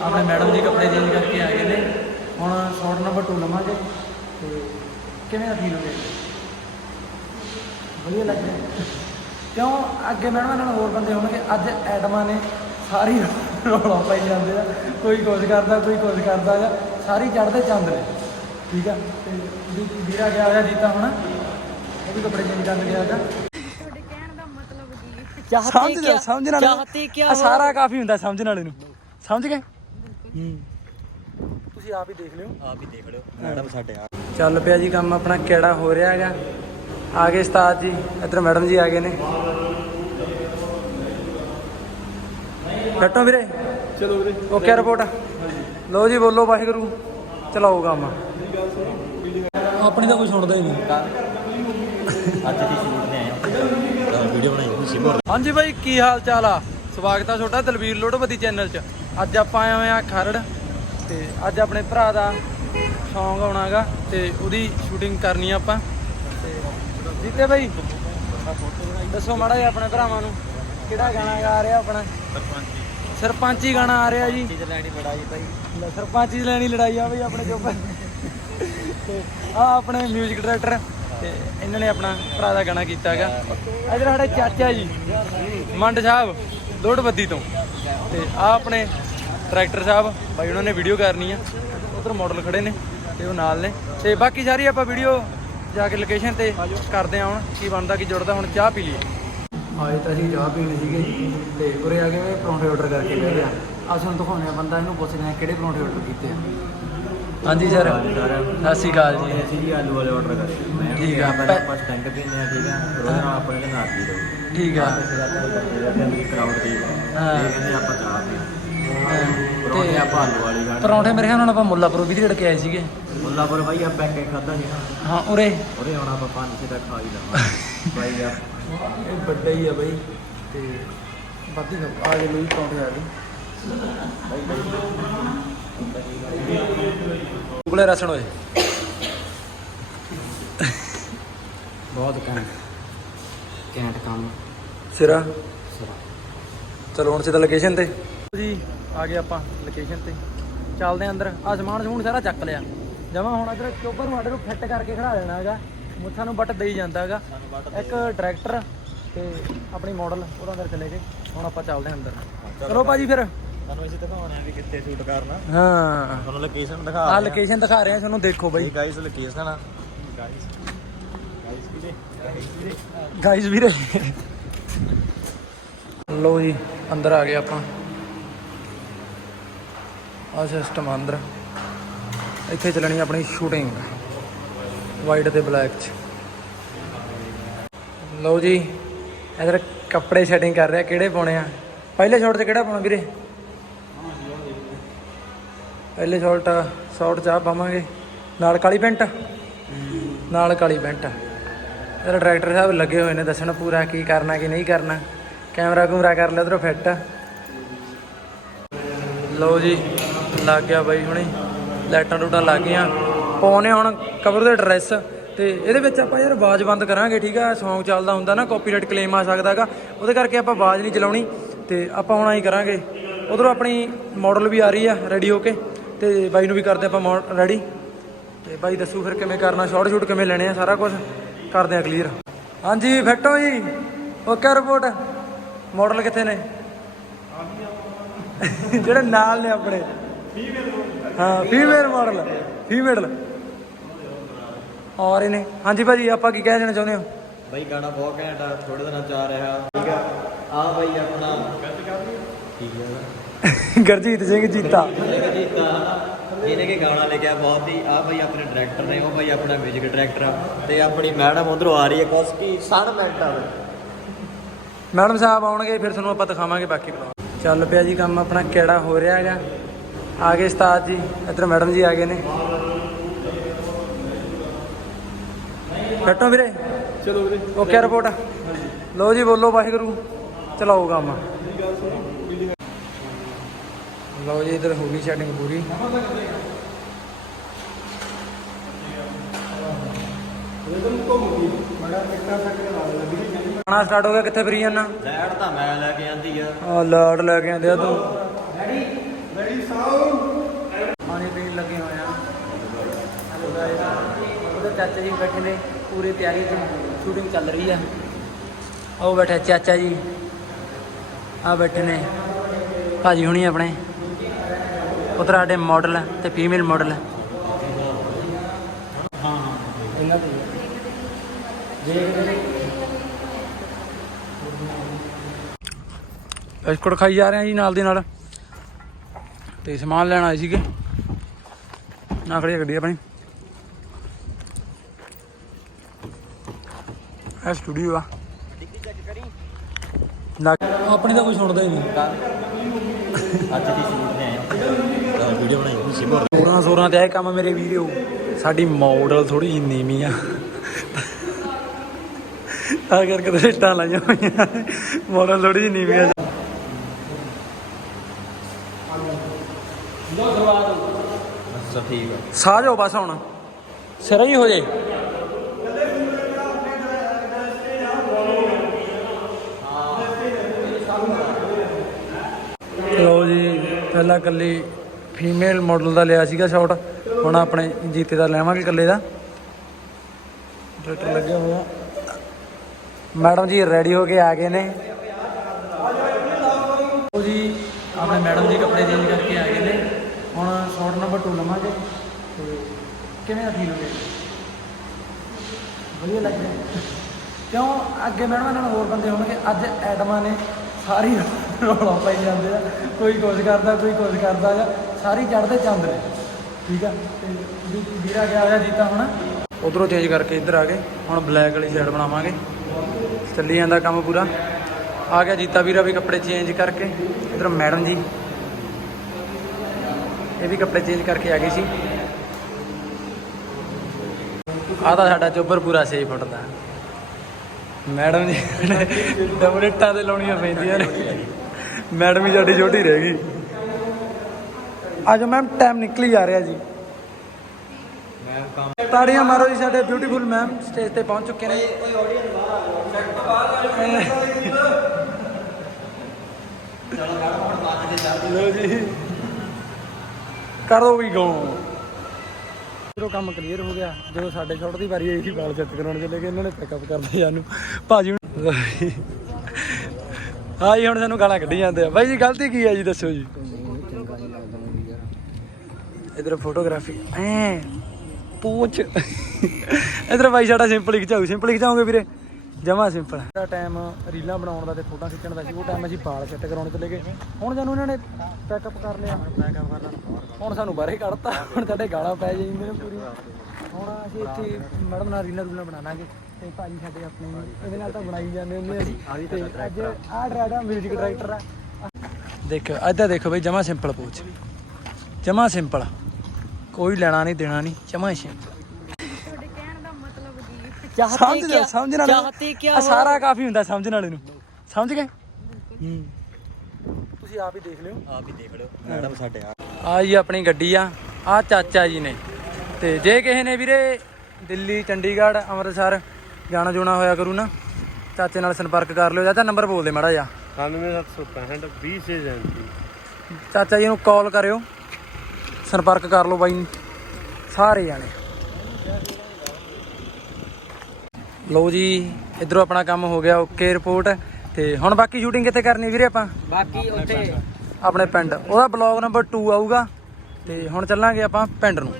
ਆਪਣੇ ਮੈਡਮ ਜੀ ਕੱਪੜੇ ਚੇਂਜ ਕਰਕੇ ਆ ਗਏ ਨੇ। ਹੁਣ ਸ਼ਾਟ ਨੰਬਰ 2 ਲਵਾਂਗੇ। ਤੇ ਕਿਵੇਂ ਦਾ ਫੀਲ ਹੋ ਰਿਹਾ ਵਧੀਆ ਲੱਗ ਰਿਹਾ। ਕਿਉਂ? ਅੱਗੇ ਮੈਡਮ ਨਾਲ ਹੋਰ ਬੰਦੇ ਹੋਣਗੇ। ਅੱਜ ਐਡਮਾਂ ਨੇ ਸਾਰੀ ਰੌਲਾ ਪਾਈ ਜਾਂਦੇ ਆ। ਕੋਈ ਕੁਝ ਕਰਦਾ ਕੋਈ ਕੁਝ ਕਰਦਾ ਹੈਗਾ ਸਾਰੀ ਚੜ੍ਹਦੇ ਚੰਦ ਨੇ। ਠੀਕ ਆ? ਤੇ ਵੀਰਾ ਗਿਆ ਹੋਇਆ ਜੀਤਾ ਹੁਣ। ਉਹ ਵੀ ਕੱਪੜੇ ਚੇਂਜ ਕਰਨ ਗਿਆ ਹੈਗਾ। ਤੁਹਾਡੇ ਕਹਿਣ ਦਾ ਮਤਲਬ ਕੀ? ਸਮਝ ਸਮਝਣ ਵਾਲੇ ਸਾਰਾ ਕਾਫੀ ਹੁੰਦਾ ਸਮਝਣ ਵਾਲੇ ਨੂੰ। ਸਮਝ ਗਏ? ਤੁਸੀਂ ਆਪ ਹੀ ਦੇਖ ਲਿਓ। ਆਪ ਹੀ ਦੇਖ ਲਿਓ। ਮੈਡਮ ਸਾਡੇ ਆ। ਚੱਲ ਪਿਆ ਜੀ ਕੰਮ ਆਪਣਾ ਕਿਹੜਾ ਹੋ ਰਿਹਾ ਹੈਗਾ? ਆ ਗਏ ਉਸਤਾਦ ਜੀ ਇੱਧਰ ਮੈਡਮ ਜੀ ਆ ਗਏ ਨੇ। ਬੈਠੋ ਵੀਰੇ। ਚਲੋ ਵੀਰੇ। Okay report. ਲਓ ਜੀ ਬੋਲੋ ਵਾਹਿਗੁਰੂ। ਚਲਾਓ ਕੰਮ। ਆਪਣੀ ਤਾਂ ਕੋਈ ਸੁਣਦਾ ਹੀ ਨਹੀਂ। ਅੱਜ ਦੀ ਸ਼ੂਟ ਨੇ ਆਏ ਵੀਡੀਓ ਬਣਾਈ ਸੀ। ਹਾਂਜੀ ਬਾਈ ਕੀ ਹਾਲ ਚਾਲ ਆ? ਸਵਾਗਤ ਆ ਤੁਹਾਡਾ ਦਲਵੀਰ ਲੋੜਵਦੀ ਚੈਨਲ 'ਚ। ਅੱਜ ਆਪਾਂ ਆਏ ਹੋਏ ਆ ਖਰੜ ਤੇ ਅੱਜ ਆਪਣੇ ਭਰਾ ਦਾ ਸੌਂਗ ਆਉਣਾਗਾ ਤੇ ਉਹਦੀ ਸ਼ੂਟਿੰਗ ਕਰਨੀ ਆ ਆਪਾਂ। ਜੀਤੇ ਬਾਈ ਦੱਸੋ ਮਾੜਾ ਜਿਹਾ ਆਪਣੇ ਭਰਾਵਾਂ ਨੂੰ ਕਿਹੜਾ ਗਾਣਾ ਗਾ ਰਿਹਾ ਆਪਣਾ? ਸਰਪੰਚ। ਸਰਪੰਚੀ ਗਾਣਾ ਆ ਰਿਹਾ ਜੀ। ਚੀਜ਼ ਲੈਣੀ ਬੜਾਈ ਭਾਈ ਸਰਪੰਚੀ ਲੈਣੀ ਲੜਾਈ ਆ ਬਈ ਆਪਣੇ ਚੁੱਪ ਤੇ ਆ ਆਪਣੇ 뮤직 ਡਾਇਰੈਕਟਰ ਤੇ ਇਹਨਾਂ ਨੇ ਆਪਣਾ ਭਰਾ ਦਾ ਗਾਣਾ ਕੀਤਾ ਹੈਗਾ। ਇਧਰ ਸਾਡੇ ਚਾਚਾ ਜੀ ਮੰਡ ਸਾਹਿਬ। ਲੋੜਵੱਦੀ ਤੋਂ। ਤੇ ਆ ਆਪਣੇ ਡਾਇਰੈਕਟਰ ਸਾਹਿਬ ਬਾਈ ਉਹਨਾਂ ਨੇ ਵੀਡੀਓ ਕਰਨੀ ਆ। ਉਧਰ ਮਾਡਲ ਖੜੇ ਨੇ ਤੇ ਉਹ ਨਾਲ ਨੇ। ਤੇ ਬਾਕੀ ਸਾਰੀ ਆਪਾਂ ਵੀਡੀਓ ਜਾ ਕੇ ਲੋਕੇਸ਼ਨ ਤੇ ਕਰਦੇ ਆ ਹੁਣ ਕੀ ਬਣਦਾ ਕੀ ਜੁੜਦਾ। ਹੁਣ ਚਾਹ ਪੀ ਲਈਏ। ਆਏ ਤਾਂ ਅਸੀਂ ਚਾਹ ਪੀਣੀ ਸੀਗੇ। ਤੇ ਉਰੇ ਆ ਕੇ ਮੈਂ ਪਰੌਂਠੇ ਆਰਡਰ ਕਰਕੇ ਬਹਿ ਗਿਆ। ਆ ਤੁਹਾਨੂੰ ਦਿਖਾਉਂਦੇ ਆ ਬੰਦਾ ਇਹਨੂੰ ਪੁੱਛਦੇ ਆ ਕਿਹੜੇ ਪਰੌਂਠੇ ਆਰਡਰ ਕੀਤੇ ਆ। ਹਾਂਜੀ ਸਰ ਸਤਿ ਸ਼੍ਰੀ ਅਕਾਲ ਜੀ। ਅਸੀਂ ਜੀ ਆਲੂ ਵਾਲੇ ਆਰਡਰ ਕਰੇ ਠੀਕ ਆ, ਪਹਿਲਾਂ ਪੈ- ਆਪਾਂ ਸਟੈਂਡ ਪੀਨੇ ਆ ਠੀਕ ਆ। ਰੋਜ਼ ਨਾਲ ਆਪਣੇ ਨਾਲ ਪੀ ਲਓ ਠੀਕ ਆ। ਕਰਾਊਡ ਦੀ ਹਾਂ। ਇਹ ਕਹਿੰਦੇ ਆਪਾਂ ਪਰੌਂਠੇ ਆਪਾਂ ਆਲੂ ਵਾਲੀ ਖਾਣੀ। ਪਰੌਂਠੇ ਮੇਰੇ ਖਿਆਲ ਨਾਲ ਆਪਾਂ ਮੁੱਲਾਪੁਰ ਵੀ ਰੜ ਕੇ ਆਏ ਸੀਗੇ। ਮੁੱਲਾਪੁਰ ਭਾਈ ਆ ਪੈਕ ਕੇ ਖਾਦਾ ਨਹੀਂ ਹਾਂ ਉਰੇ। ਉਹਦੇ ਹੁਣ ਆਪਾਂ ਪੰਜ ਛੇ ਤੱਕ ਖਾ ਹੀ ਲਵਾਂਗੇ। ਭਾਈ ਆ। ਇਹ ਵੱਡਾ ਹੀ ਆ ਬਾਈ। ਤੇ ਬਾਕੀ ਆ ਗਏ ਲੋਈ ਪਰੌਂਠੇ ਆ ਗਏ। ਉਗਲੇ ਰਸਣ ਹੋਏ ਬਹੁਤ ਘੈਂਟ ਘੈਂਟ ਕੰਮ। ਸਿਰਾ? ਚਲੋ ਹੁਣ ਸਿੱਧਾ ਲੋਕੇਸ਼ਨ ਤੇ। ਜੀ ਆ ਗਏ ਆਪਾਂ ਲੋਕੇਸ਼ਨ ਤੇ। ਚੱਲਦੇ ਆਂ ਅੰਦਰ। ਆ ਸਮਾਨ ਸਮੂਨ ਸਾਰਾ ਚੱਕ ਲਿਆ। ਜਮਾ ਹੁਣ ਅਦਰ ਚੋਬਰ ਨੂੰ ਸਾਡੇ ਨੂੰ ਫਿੱਟ ਕਰਕੇ ਖੜਾ ਦੇਣਾ ਹੈਗਾ। ਮੁੱਛਾਂ ਨੂੰ ਬੱਟ ਦੇਈ ਜਾਂਦਾ ਹੈਗਾ। ਇੱਕ ਡਾਇਰੈਕਟਰ ਤੇ ਆਪਣੀ ਮਾਡਲ ਉਹਦਾ ਅੰਦਰ ਚਲੇ ਗਏ। ਹੁਣ ਆਪਾਂ ਚੱਲਦੇ ਆਂ ਅੰਦਰ। ਚਲੋ ਭਾਜੀ। ਫਿਰ। ਤੁਹਾਨੂੰ ਅਸੀਂ ਦਿਖਾਉਣਾ ਵੀ ਕਿੱਥੇ ਸ਼ੂਟ ਕਰਨਾ। ਹਾਂ। ਤੁਹਾਨੂੰ ਲੋਕੇਸ਼ਨ ਦਿਖਾ ਆ ਲੋਕੇਸ਼ਨ ਦਿਖਾ ਰਹੇ ਆ ਤੁਹਾਨੂੰ ਦੇਖੋ ਬਾਈ ਬਈ। ਗਾਇਸ ਲੋਕੇਸ਼ਨ ਆ ਗਾਇਸ ਗਾਇਸ ਵੀਰੇ। ਲੋ ਜੀ, ਅੰਦਰ ਆ ਗਏ ਆਪਾਂ। ਆ ਸਿਸਟਮ ਅੰਦਰ। ਇੱਥੇ ਚੱਲਣੀ ਆਪਣੀ ਸ਼ੂਟਿੰਗ ਵਾਈਟ ਤੇ ਬਲੈਕ ਚ। ਲਓ ਜੀ, ਇਧਰ ਕੱਪੜੇ ਸੈਟਿੰਗ ਕਰ ਰਿਹਾ, ਕਿਹੜੇ ਪਾਉਣੇ ਆ? ਪਹਿਲੇ ਸ਼ਾਟ 'ਚ ਕਿਹੜਾ ਪਾਉਣਾ ਵੀਰੇ? ਪਹਿਲੇ ਸ਼ਾਟ ਸ਼ਾਟ ਆ ਪਾਵਾਂਗੇ। ਨਾਲ ਕਾਲੀ ਪੈਂਟ? ਨਾਲ ਕਾਲੀ ਪੈਂਟ। ਇਹਦਾ ਡਾਇਰੈਕਟਰ ਸਾਹਿਬ ਲੱਗੇ ਹੋਏ ਨੇ ਦੱਸਣ ਪੂਰਾ ਕੀ ਕਰਨਾ ਕੀ ਨਹੀਂ ਕਰਨਾ। ਕੈਮਰਾ ਕੁਮਰਾ ਕਰ ਲਿਆ ਉਧਰੋਂ ਫਿੱਟ। ਲਓ ਜੀ, ਲੱਗ ਗਿਆ ਬਾਈ ਹੁਣੇ। ਲਾਈਟਾਂ ਟੂਟਾਂ ਲੱਗ ਗਈਆਂ। ਪਾਉਨੇ ਹੁਣ ਕਵਰ ਦੇ ਡਰੈਸ ਤੇ ਇਹਦੇ ਵਿੱਚ ਆਪਾਂ ਯਾਰ ਆਵਾਜ਼ ਬੰਦ ਕਰਾਂਗੇ, ਠੀਕ ਆ? ਸੌਂਗ ਚੱਲਦਾ ਹੁੰਦਾ ਨਾ ਕਾਪੀਰਾਈਟ ਕਲੇਮ ਆ ਸਕਦਾਗਾ ਉਹਦੇ ਕਰਕੇ ਆਪਾਂ ਆਵਾਜ਼ ਨਹੀਂ ਚਲਾਉਣੀ ਤੇ ਆਪਾਂ ਹੁਣ ਆਈ ਕਰਾਂਗੇ। ਉਧਰੋਂ ਆਪਣੀ ਮਾਡਲ ਵੀ ਆ ਰਹੀ ਆ ਰੈਡੀ ਹੋ ਕੇ। ਤੇ ਬਾਈ ਨੂੰ ਵੀ ਕਰਦੇ ਆਪਾਂ ਰੈਡੀ ਤੇ ਬਾਈ ਦੱਸੂ ਫਿਰ ਕਿਵੇਂ ਕਰਨਾ ਸ਼ਾਰਟ ਸ਼ੂਟ ਕਿਵੇਂ ਲੈਣੇ ਆ ਸਾਰਾ ਕੁਝ ਕਰਦੇ ਆ ਕਲੀਅਰ ਹਾਂਜੀ ਫਿੱਟੋ ਜੀ। ਓਕੇ ਰਿਪੋਰਟ ਮਾਡਲ ਕਿੱਥੇ ਨੇ? ਜਿਹੜੇ ਨਾਲ ਨੇ ਆਪਣੇ। ਹਾਂ ਫੀਮੇਲ ਮਾਡਲ ਫੀਮੇਲ ਔਰ ਇਹਨੇ। ਹਾਂਜੀ ਭਾਜੀ ਆਪਾਂ ਕੀ ਕਹਿ ਦੇਣਾ ਚਾਹੁੰਦੇ ਹੋ? ਬਈ ਗਾਣਾ ਬਹੁਤ ਘੈਂਟ ਆ ਥੋੜੇ ਦਿਨਾਂ ਚ ਆ ਰਿਹਾ। ਠੀਕ ਆ? ਆ ਬਈ ਆਪਣਾ ਠੀਕ ਗਰਜੀਤ ਸਿੰਘ ਜੀਤਾ। ਇਹਨੇ ਕਿ ਗਾਣਾ ਲਿਖਿਆ ਬਹੁਤ ਹੀ ਆ ਬਈ ਆਪਣੇ ਡਾਇਰੈਕਟਰ ਨੇ ਉਹ ਬਈ ਆਪਣਾ 뮤직 ਡਾਇਰੈਕਟਰ ਆ ਤੇ ਆਪਣੀ ਮੈਡਮ ਉਧਰੋਂ ਆ ਰਹੀ ਹੈ ਕੁਛ ਕੀ ਸਣ ਮਿੰਟ ਮੈਡਮ ਸਾਹਿਬ ਆਉਣਗੇ ਫਿਰ ਤੁਹਾਨੂੰ ਆਪਾਂ ਦਿਖਾਵਾਂਗੇ ਬਾਕੀ ਬਲੌਗ ਚੱਲ ਪਿਆ ਜੀ ਕੰਮ ਆਪਣਾ ਕਿਹੜਾ ਹੋ ਰਿਹਾ ਹੈਗਾ? ਆ ਗਏ ਉਸਤਾਦ ਜੀ ਇੱਧਰ ਮੈਡਮ ਜੀ ਆ ਗਏ ਨੇ। ਬੈਠੋ ਵੀਰੇ। ਚਲੋ ਵੀਰੇ। ਓਕੇ ਰਿਪੋਰਟ ਲਓ ਜੀ ਬੋਲੋ ਵਾਹਿਗੁਰੂ। ਚਲਾਓ ਕੰਮ। ਲਓ ਜੀ ਇਧਰ ਹੋ ਗਈ ਸੈਟਿੰਗ ਪੂਰੀ। ਖਾਣਾ ਸਟਾਰਟ ਹੋ ਗਿਆ ਕਿੱਥੇ ਫਰੀ ਜਾਣਾ ਲੈਟ ਤਾਂ ਮੈਂ ਲੈ ਕੇ ਆਂਦੀ ਆ। ਆ ਲਾਡ ਲੈ ਕੇ ਆਂਦੇ ਆ ਤੂੰ। ਪਾਣੀ ਪੀਣ ਲੱਗੇ ਹੋਏ ਆ। ਹੈਲੋ ਗਾਇਸ ਉਹਦੇ ਚਾਚਾ ਜੀ ਬੈਠੇ ਨੇ ਪੂਰੀ ਤਿਆਰੀ ਚ ਸ਼ੂਟਿੰਗ ਚੱਲ ਰਹੀ ਆ। ਉਹ ਬੈਠਾ ਚਾਚਾ ਜੀ। ਆ ਬੈਠੇ ਨੇ। ਭਾਜੀ ਹੁਣੀ ਆਪਣੇ। ਉਧਰ ਸਾਡੇ ਮਾਡਲ ਤੇ ਫੀਮੇਲ ਮਾਡਲ ਹਾਂ। ਹਾਂ ਇਹਨਾਂ ਤੇ ਦੇਖਦੇ ਨੇ ਬਿਸਕੁਟ ਖਾਈ ਜਾ ਰਹੇ ਆ ਜੀ ਨਾਲ ਦੀ ਨਾਲ। ਤੇ ਸਮਾਨ ਲੈਣ ਆਏ ਸੀਗੇ। ਨਾ ਖੜੀ ਗੱਡੀ ਆਪਣੀ। ਇਹ ਸਟੂਡੀਓ ਆ। ਆਪਣੀ ਤਾਂ ਕੋਈ ਸੁਣਦਾ ਹੀ ਨਹੀਂ। ਅੱਜ ਦੀ ਸ਼ੂਟ ਨੇ ਵੀਡੀਓ ਬਣਾਈ ਖੁਸ਼ੀ ਭਰ ਸੋਰਾਂ ਸੋਰਾਂ ਤੇ ਇਹ ਕੰਮ ਮੇਰੇ ਵੀਡੀਓ ਸਾਡੀ ਮਾਡਲ ਥੋੜੀ ਜਿਹੀ ਨੀਵੀਂ ਆ। ਆ ਕਰਕੇ ਤੇ ਸਿੱਟਾਂ ਲਾਈਆਂ ਹੋਈਆਂ। ਮਾਡਲ ਥੋੜੀ ਜਿਹੀ ਨੀਵੀਂ ਆ। ਅੱਛਾ ਠੀਕ ਸਾਹ ਜਾਓ ਬਸ ਹੁਣ। ਸਿਰ ਹੀ ਹੋ ਜੇ। ਲੋ ਜੀ। ਪਹਿਲਾਂ ਕੱਲੀ ਫੀਮੇਲ ਮਾਡਲ ਦਾ ਲਿਆ ਸੀਗਾ ਸ਼ਾਟ ਹੁਣ ਆਪਣੇ ਜੀਤੇ ਦਾ ਲੈਵਾਂਗੇ ਕੱਲੇ ਦਾ। ਟਰੈਕਟਰ ਲੱਗਿਆ ਹੋਇਆ। ਮੈਡਮ ਜੀ ਰੈਡੀ ਹੋ ਕੇ ਆ ਗਏ ਨੇ। ਉਹ ਜੀ, ਆਪਣੇ ਮੈਡਮ ਜੀ ਕੱਪੜੇ ਚੇਂਜ ਕਰਕੇ ਆ ਗਏ ਨੇ। ਹੁਣ ਸ਼ਾਟ ਨੰਬਰ 2 ਲਵਾਂਗੇ। ਤੇ ਕਿਵੇਂ ਦਾ ਫੀਲ ਹੋ ਗਿਆ? ਵਧੀਆ ਲੱਗ ਰਿਹਾ। ਕਿਉਂ? ਅੱਗੇ ਮੈਡਮ ਇਹਨਾਂ ਨਾਲ ਹੋਰ ਬੰਦੇ ਹੋਣਗੇ। ਅੱਜ ਐਟਮਾਂ ਨੇ ਸਾਰੀ ਰੌਲਾ ਪਾਈ ਜਾਂਦੇ ਆ। ਕੋਈ ਕੁਝ ਕਰਦਾ, ਕੋਈ ਕੁਝ ਕਰਦਾ ਆ ਸਾਰੀ ਚੜਦੇ ਚੰਦ ਨੇ। ਠੀਕ ਆ? ਤੇ ਵੀ- ਵੀਰਾ ਗਿਆ ਹੋਇਆ ਜੀਤਾ ਹੁਣ? ਉਧਰੋਂ ਚੇਂਜ ਕਰਕੇ ਇੱਧਰ ਆ ਗਏ। ਹੁਣ ਬਲੈਕ ਵਾਲੀ ਸਾਈਡ ਬਣਾਵਾਂਗੇ। ਚੱਲੀ ਜਾਂਦਾ ਕੰਮ ਪੂਰਾ। ਆ ਗਿਆ ਜੀਤਾ ਵੀਰਾ ਵੀ ਕੱਪੜੇ ਚੇਂਜ ਕਰਕੇ। ਇਧਰ ਮੈਡਮ ਜੀ। ਇਹ ਵੀ ਕੱਪੜੇ ਚੇਂਜ ਕਰਕੇ ਆ ਗਈ ਸੀ। ਆਹ ਤਾਂ ਸਾਡਾ ਚੋਬਰ ਪੂਰਾ 6 ਫੁੱਟ ਦਾ ਮੈਡਮ ਜੀ ਡਬਲ ਇੱਟਾਂ ਤੇ ਲਾਉਣੀਆਂ ਪੈਂਦੀਆਂ ਨੇ। ਮੈਡਮ ਹੀ ਸਾਡੀ ਛੋਟੀ ਰਹਿ ਗਈ। ਆਜੋ ਮੈਮ ਟਾਈਮ ਨਿਕਲੀ ਜਾ ਰਿਹਾ ਜੀ। ਤਾੜੀਆਂ ਮਾਰੋ ਜੀ, ਸਾਡੇ ਬਿਊਟੀਫੁਲ ਮੈਮ ਸਟੇਜ ਤੇ ਪਹੁੰਚ ਚੁੱਕੇ ਨੇ। ਲੋ ਜੀ ਕਰ ਵੀ ਗੋ ਜਦੋਂ ਕੰਮ ਕਲੀਅਰ ਹੋ ਗਿਆ, ਜਦੋਂ ਸਾਡੇ ਸ਼ਾਟ ਦੀ ਵਾਰੀ ਆਈ ਸੀ ਬਾਲ ਚੈੱਕ ਕਰਾਉਣ ਚਲੇ ਗਏ, ਇਹਨਾਂ ਨੇ ਪਿਕਅਪ ਕਰਦੇ ਜਾਨੂੰ ਭਾਜੀ ਹਾਂ ਜੀ ਹੁਣ ਸਾਨੂੰ ਗਾਲਾਂ ਕੱਢੀ ਜਾਂਦੇ ਆ ਬਾਈ ਜੀ ਗਲਤੀ ਕੀ ਹੈ ਜੀ ਦੱਸੋ ਜੀ। ਇਧਰ ਫੋਟੋਗ੍ਰਾਫੀ ਐ ਪੂੰਛ। ਇਧਰ ਬਾਈ ਸਾਡਾ ਸਿੰਪਲ ਹੀ ਖਿਚਾਊ ਸਿੰਪਲ ਹੀ ਖਿਚਾਉਂਗੇ ਵੀਰੇ? ਜਮਾ ਸਿੰਪਲ ਦਾ ਟਾਈਮ ਰੀਲਾਂ ਬਣਾਉਣ ਦਾ ਤੇ ਫੋਟੋਆਂ ਖਿੱਚਣ ਦਾ ਸੀ ਉਹ ਟਾਈਮ ਅਸੀਂ ਬਾਲ ਸੈੱਟ ਕਰਾਉਣ ਤੇ ਲੈ ਗਏ ਹੁਣ ਸਾਨੂੰ ਇਹਨਾਂ ਨੇ ਪੈਕਅਪ ਕਰ ਲਿਆ। ਪੈਕਅਪ ਕਰ ਲਿਆ। ਹੁਣ ਸਾਨੂੰ ਬਾਹਰੇ ਕੱਢਤਾ ਹੁਣ ਸਾਡੇ ਗਾਲਾਂ ਪੈ ਜਾਂਦੀਆਂ ਨੇ ਪੂਰੀਆਂ। ਹੁਣ ਅਸੀਂ ਇੱਥੇ ਮੈਡਮ ਨਾਲ ਰੀਲਾਂ ਰੂਲਾਂ ਬਣਾ ਲਾਂਗੇ ਤੇ ਭਾਜੀ ਸਾਡੇ ਆਪਣੇ ਇਹਦੇ ਨਾਲ ਤਾਂ ਬਣਾਈ ਜਾਂਦੇ ਹੁੰਦੇ ਅਸੀਂ। ਤੇ ਅੱਜ ਆਹ ਡਰਾਈਵਰ ਮਿਊਜ਼ਿਕ ਡਾਇਰੈਕਟਰ ਆ। ਦੇਖੋ ਅੱਜ ਦਾ ਦੇਖੋ ਬਈ ਜਮਾ ਸਿੰਪਲ ਪੋਚ ਜਮਾ ਸਿੰਪਲ ਕੋਈ ਲੈਣਾ ਨਹੀਂ ਦੇਣਾ ਨਹੀਂ ਜਮਾ ਸਿੰਪਲ ਤੁਹਾਡੇ ਕਹਿਣ ਦਾ ਮਤਲਬ ਕੀ ਸਮਝ ਜਾ ਸਮਝ ਨਾਲ ਚਾਹਤੇ ਕੀ ਸਾਰਾ ਕਾਫੀ ਹੁੰਦਾ ਸਮਝਣ ਵਾਲੇ ਨੂੰ। ਸਮਝ ਗਏ? ਹੂੰ। ਤੁਸੀਂ ਆਪ ਹੀ ਦੇਖ ਲਿਓ। ਆਪ ਹੀ ਦੇਖ ਲਿਓ ਮੈਡਮ ਸਾਡੇ ਆ। ਆ ਜੀ ਆਪਣੀ ਗੱਡੀ ਆ। ਆ ਚਾਚਾ ਜੀ ਨੇ। ਤੇ ਜੇ ਕਿਸੇ ਨੇ ਵੀਰੇ ਦਿੱਲੀ ਚੰਡੀਗੜ੍ਹ ਅੰਮ੍ਰਿਤਸਰ ਜਾਣਾ ਜੁਣਾ ਹੋਇਆ ਕਰੂ ਨਾ ਚਾਚੇ ਨਾਲ ਸੰਪਰਕ ਕਰ ਲਿਓ। ਚਾਚਾ ਨੰਬਰ ਬੋਲ ਦੇ ਮਾੜਾ ਜਿਹਾ। 97765 20 ਏਜੰਸੀ ਚਾਚਾ ਜੀ ਨੂੰ ਕਾਲ ਕਰਿਓ। ਸੰਪਰਕ ਕਰ ਲਓ ਬਾਈ ਨੂੰ। ਸਾਰੇ ਜਾਣੇ। ਲਓ ਜੀ ਇਧਰੋਂ ਆਪਣਾ ਕੰਮ ਹੋ ਗਿਆ ਓਕੇ ਰਿਪੋਰਟ। ਤੇ ਹੁਣ ਬਾਕੀ ਸ਼ੂਟਿੰਗ ਕਿੱਥੇ ਕਰਨੀ ਵੀਰੇ ਆਪਾਂ? ਬਾਕੀ ਉੱਥੇ ਆਪਣੇ ਪਿੰਡ। ਉਹਦਾ ਬਲੌਗ ਨੰਬਰ 2 ਆਊਗਾ। ਤੇ ਹੁਣ ਚੱਲਾਂਗੇ ਆਪਾਂ ਪਿੰਡ ਨੂੰ।